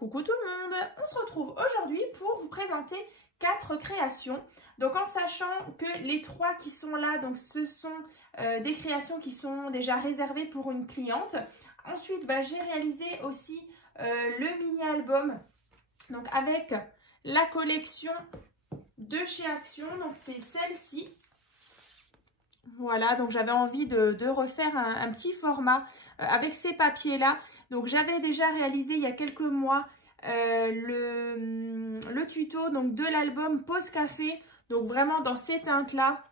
Coucou tout le monde, on se retrouve aujourd'hui pour vous présenter 4 créations. Donc en sachant que les 3 qui sont là, donc ce sont des créations qui sont déjà réservées pour une cliente. Ensuite, j'ai réalisé aussi le mini-album donc avec la collection de chez Action. Donc c'est celle-ci. Voilà, donc j'avais envie de refaire un petit format avec ces papiers-là. Donc j'avais déjà réalisé il y a quelques mois le tuto donc, de l'album Pause Café. Donc vraiment dans ces teintes-là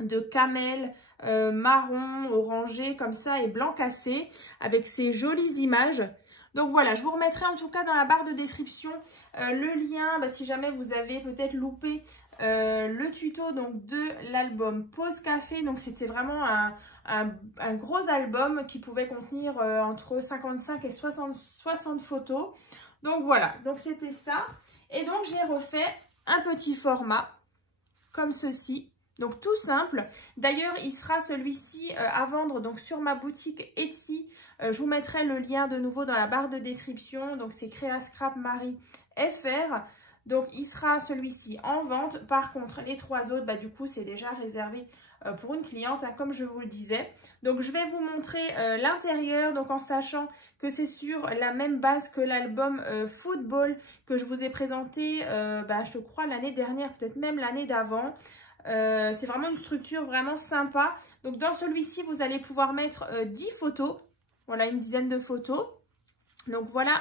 de camel, marron, orangé comme ça et blanc cassé avec ces jolies images. Donc voilà, je vous remettrai en tout cas dans la barre de description le lien si jamais vous avez peut-être loupé le tuto donc, de l'album Pause Café. Donc c'était vraiment un gros album qui pouvait contenir entre 55 et 60 photos. Donc voilà, donc c'était ça. Et donc j'ai refait un petit format comme ceci. Donc tout simple. D'ailleurs, il sera celui-ci à vendre donc sur ma boutique Etsy. Je vous mettrai le lien de nouveau dans la barre de description. Donc c'est Créa Scrap Marie FR. Donc il sera celui-ci en vente. Par contre, les 3 autres, du coup, c'est déjà réservé pour une cliente, comme je vous le disais. Donc je vais vous montrer l'intérieur, donc en sachant que c'est sur la même base que l'album Football que je vous ai présenté, je crois l'année dernière, peut-être même l'année d'avant. C'est vraiment une structure vraiment sympa. Donc dans celui-ci, vous allez pouvoir mettre 10 photos. Voilà, une dizaine de photos. Donc voilà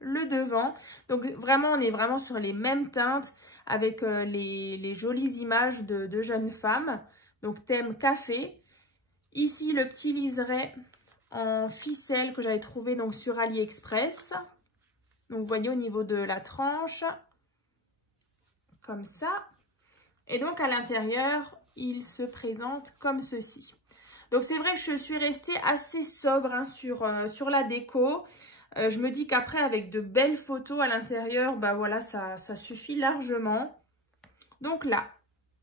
le devant. Donc vraiment, on est vraiment sur les mêmes teintes avec les jolies images de jeunes femmes. Donc thème café. Ici, le petit liseré en ficelle que j'avais trouvé donc sur AliExpress. Donc vous voyez au niveau de la tranche. Comme ça. Et donc à l'intérieur, il se présente comme ceci. Donc c'est vrai que je suis restée assez sobre sur la déco. Je me dis qu'après avec de belles photos à l'intérieur, voilà, ça suffit largement. Donc là,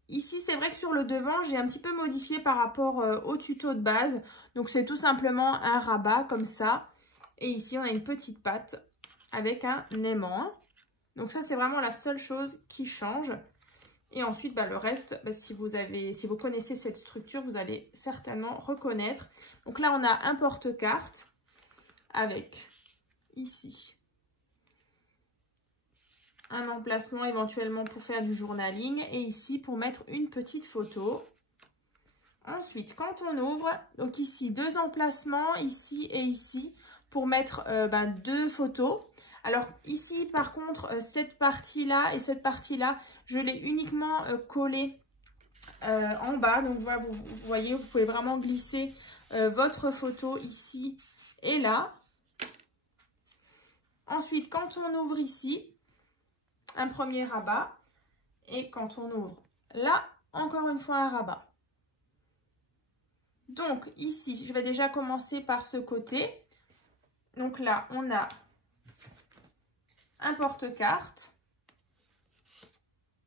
ici c'est vrai que sur le devant, j'ai un petit peu modifié par rapport au tuto de base. Donc c'est tout simplement un rabat comme ça. Et ici on a une petite patte avec un aimant. Donc ça c'est vraiment la seule chose qui change. Et ensuite, le reste, si vous connaissez cette structure, vous allez certainement reconnaître. Donc là, on a un porte-carte avec ici un emplacement éventuellement pour faire du journaling et ici pour mettre une petite photo. Ensuite, quand on ouvre, donc ici, 2 emplacements, ici et ici, pour mettre 2 photos. Alors ici, par contre, cette partie-là et cette partie-là, je l'ai uniquement collée en bas. Donc voilà, vous voyez, vous pouvez vraiment glisser votre photo ici et là. Ensuite, quand on ouvre ici, un premier rabat. Et quand on ouvre là, encore une fois un rabat. Donc ici, je vais déjà commencer par ce côté. Donc là, on a un porte-carte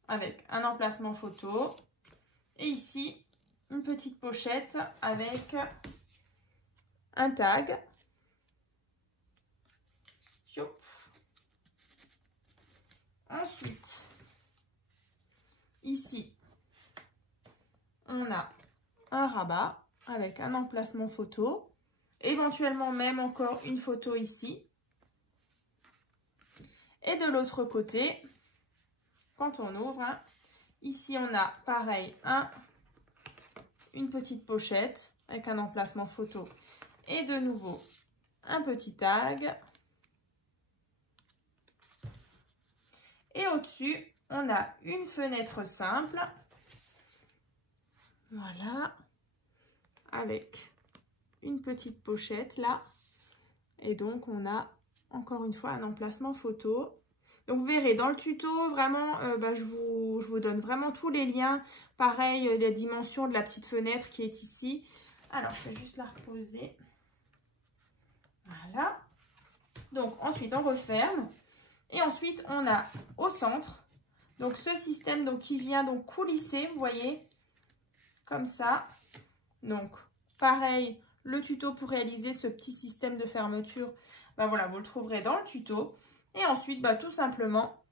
avec un emplacement photo. Et ici, une petite pochette avec un tag. Ensuite, ici, on a un rabat avec un emplacement photo. Éventuellement même encore une photo ici. Et de l'autre côté, quand on ouvre, ici on a pareil une petite pochette avec un emplacement photo et de nouveau un petit tag. Et au-dessus, on a une fenêtre simple. Voilà. Avec une petite pochette là. Et donc on a encore une fois un emplacement photo. Donc vous verrez dans le tuto vraiment je vous donne vraiment tous les liens. Pareil, la dimension de la petite fenêtre qui est ici. Alors je vais juste la reposer. Voilà. Donc ensuite on referme. Et ensuite on a au centre donc ce système donc, qui vient donc coulisser, vous voyez, comme ça. Donc pareil, le tuto pour réaliser ce petit système de fermeture, voilà, vous le trouverez dans le tuto. Et ensuite, bah, tout simplement,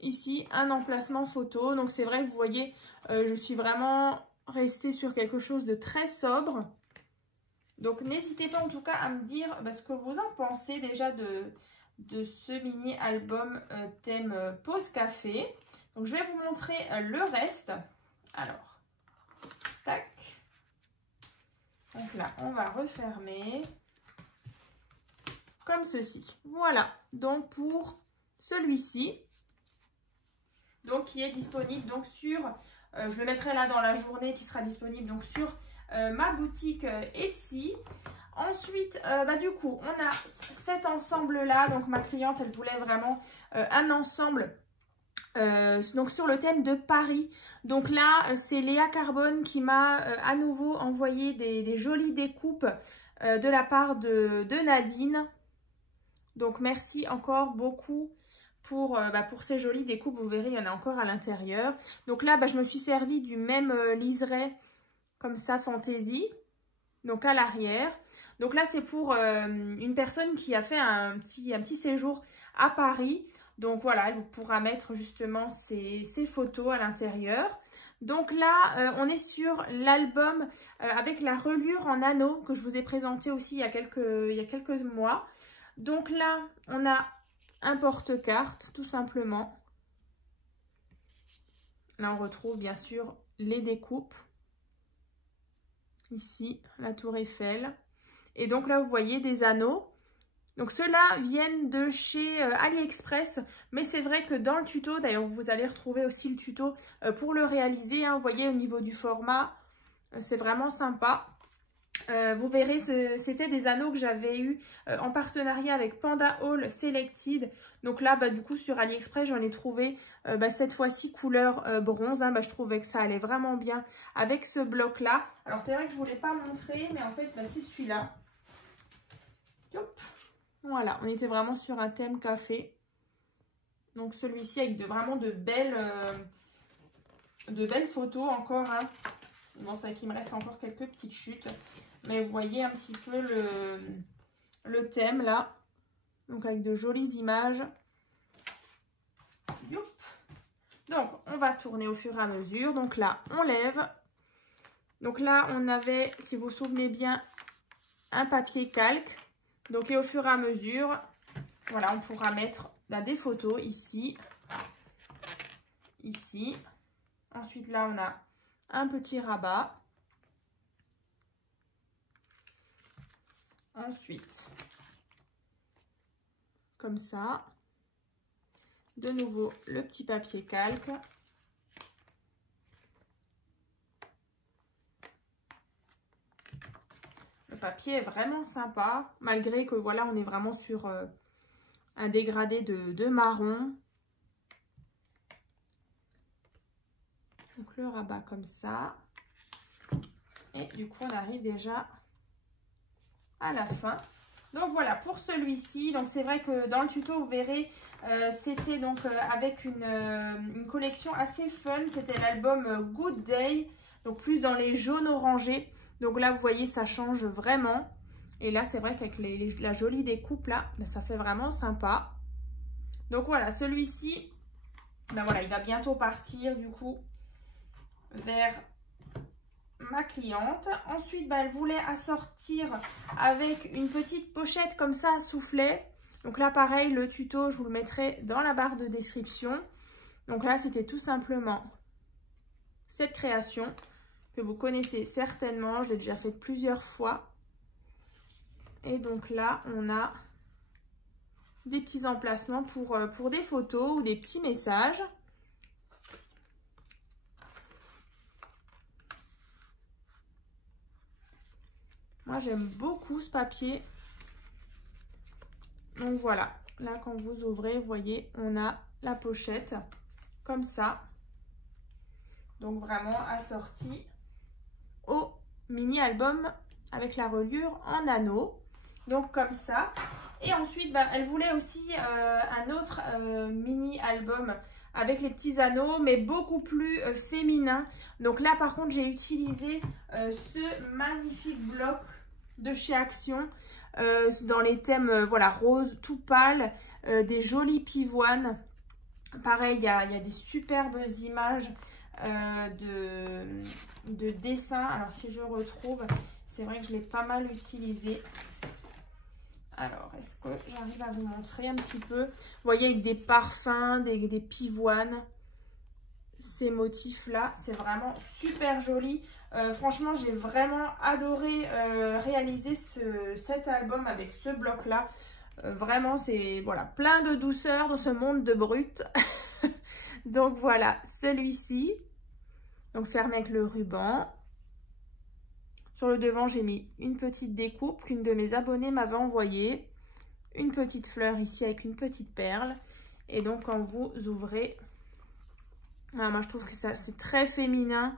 ici, un emplacement photo. Donc, c'est vrai que vous voyez, je suis vraiment restée sur quelque chose de très sobre. Donc, n'hésitez pas en tout cas à me dire ce que vous en pensez déjà de ce mini album thème pause café. Donc, je vais vous montrer le reste. Alors, tac. Donc là, on va refermer comme ceci. Voilà, donc pour celui-ci, donc qui est disponible donc sur, je le mettrai là dans la journée, qui sera disponible donc sur ma boutique Etsy. Ensuite, du coup, on a cet ensemble-là. Donc, ma cliente, elle voulait vraiment un ensemble donc sur le thème de Paris. Donc là, c'est Léa Carbone qui m'a à nouveau envoyé des jolies découpes de la part de Nadine. Donc, merci encore beaucoup pour ces jolies découpes. Vous verrez, il y en a encore à l'intérieur. Donc là, je me suis servi du même liseré comme ça, fantaisie. Donc à l'arrière. Donc là, c'est pour une personne qui a fait un petit séjour à Paris. Donc voilà, elle pourra mettre justement ses photos à l'intérieur. Donc là, on est sur l'album avec la reliure en anneau que je vous ai présenté aussi il y a quelques mois. Donc là, on a un porte-carte tout simplement. Là, on retrouve bien sûr les découpes. Ici, la tour Eiffel. Et donc là, vous voyez des anneaux. Donc ceux-là viennent de chez AliExpress. Mais c'est vrai que dans le tuto, d'ailleurs, vous allez retrouver aussi le tuto pour le réaliser. Hein, vous voyez, au niveau du format, c'est vraiment sympa. Vous verrez, c'était des anneaux que j'avais eu en partenariat avec Panda Haul Selected. Donc là, du coup, sur AliExpress, j'en ai trouvé cette fois-ci couleur bronze. Hein, je trouvais que ça allait vraiment bien avec ce bloc-là. Alors, c'est vrai que je ne voulais pas montrer, mais en fait, c'est celui-là. Voilà, on était vraiment sur un thème café. Donc, celui-ci avec vraiment de belles photos encore. Hein. Bon, c'est vrai qu'il me reste encore quelques petites chutes. Mais vous voyez un petit peu le thème là. Donc avec de jolies images. Youp. Donc on va tourner au fur et à mesure. Donc là on lève. Donc là on avait, si vous vous souvenez bien, un papier calque. Donc et au fur et à mesure, voilà, on pourra mettre des photos ici. Ici. Ensuite là on a un petit rabat. Ensuite, comme ça, de nouveau le petit papier calque. Le papier est vraiment sympa, malgré que voilà, on est vraiment sur un dégradé de marron. Donc le rabat comme ça. Et du coup, on arrive déjà à la fin. Donc voilà pour celui-ci. Donc c'est vrai que dans le tuto vous verrez c'était donc avec une collection assez fun. C'était l'album Good Day, donc plus dans les jaunes orangés. Donc là vous voyez ça change vraiment. Et là c'est vrai qu'avec la jolie découpe là, ça fait vraiment sympa. Donc voilà, celui-ci voilà, il va bientôt partir du coup vers ma cliente. Ensuite, elle voulait assortir avec une petite pochette comme ça à soufflet. Donc là, pareil, le tuto, je vous le mettrai dans la barre de description. Donc là, c'était tout simplement cette création que vous connaissez certainement. Je l'ai déjà faite plusieurs fois. Et donc là, on a des petits emplacements pour des photos ou des petits messages. Moi, j'aime beaucoup ce papier. Donc voilà, là quand vous ouvrez, vous voyez, on a la pochette comme ça. Donc vraiment assorti au mini album avec la reliure en anneau. Donc comme ça. Et ensuite, elle voulait aussi un autre mini album avec les petits anneaux, mais beaucoup plus féminin. Donc là, par contre, j'ai utilisé ce magnifique bloc de chez Action. dans les thèmes voilà, rose tout pâle, des jolies pivoines. Pareil, il y a des superbes images de dessins. Alors si je retrouve, c'est vrai que je l'ai pas mal utilisé. Alors, est-ce que j'arrive à vous montrer un petit peu? Vous voyez, avec des parfums, des pivoines, ces motifs-là, c'est vraiment super joli. Franchement, j'ai vraiment adoré réaliser cet album avec ce bloc-là. Vraiment, c'est voilà, plein de douceur dans ce monde de brut. Donc voilà, celui-ci. Donc fermé avec le ruban. Sur le devant, j'ai mis une petite découpe qu'une de mes abonnées m'avait envoyée. Une petite fleur ici avec une petite perle. Et donc, quand vous ouvrez, voilà, moi je trouve que ça c'est très féminin.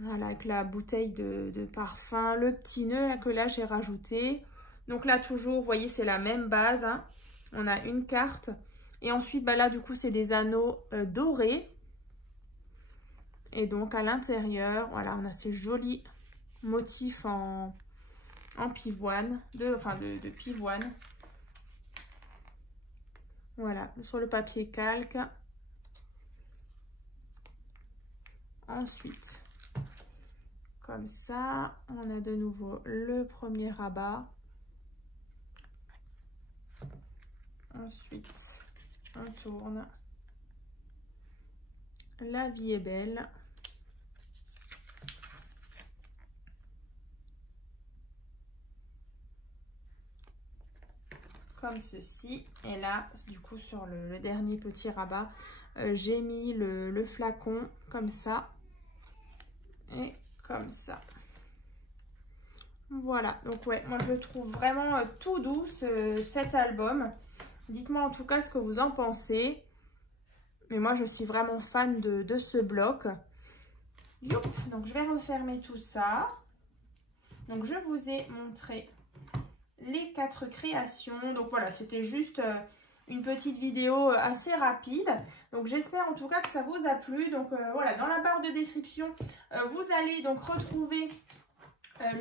Voilà, avec la bouteille de parfum, le petit nœud là, que là j'ai rajouté. Donc là, toujours, vous voyez, c'est la même base. Hein. On a une carte. Et ensuite, bah là, du coup, c'est des anneaux dorés. Et donc, à l'intérieur, voilà, on a ces jolis motifs en pivoine, de pivoine. Voilà, sur le papier calque. Ensuite, comme ça, on a de nouveau le premier rabat. Ensuite, on tourne. La vie est belle. Comme ceci. Et là, du coup, sur le dernier petit rabat, j'ai mis le flacon comme ça. Et comme ça. Voilà. Donc, ouais, moi, je le trouve vraiment tout doux, cet album. Dites-moi en tout cas ce que vous en pensez. Mais moi, je suis vraiment fan de ce bloc. Youp. Donc, je vais refermer tout ça. Donc, je vous ai montré les 4 créations. Donc, voilà, c'était juste une petite vidéo assez rapide. Donc, j'espère en tout cas que ça vous a plu. Donc, voilà, dans la barre de description, vous allez donc retrouver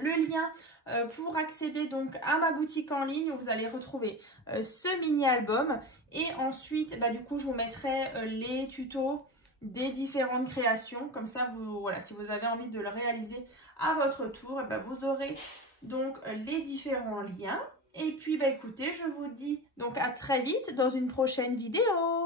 le lien pour accéder donc à ma boutique en ligne où vous allez retrouver ce mini album et ensuite bah, du coup je vous mettrai les tutos des différentes créations, comme ça vous voilà, si vous avez envie de le réaliser à votre tour, bah, vous aurez donc les différents liens. Et puis bah écoutez, je vous dis donc à très vite dans une prochaine vidéo.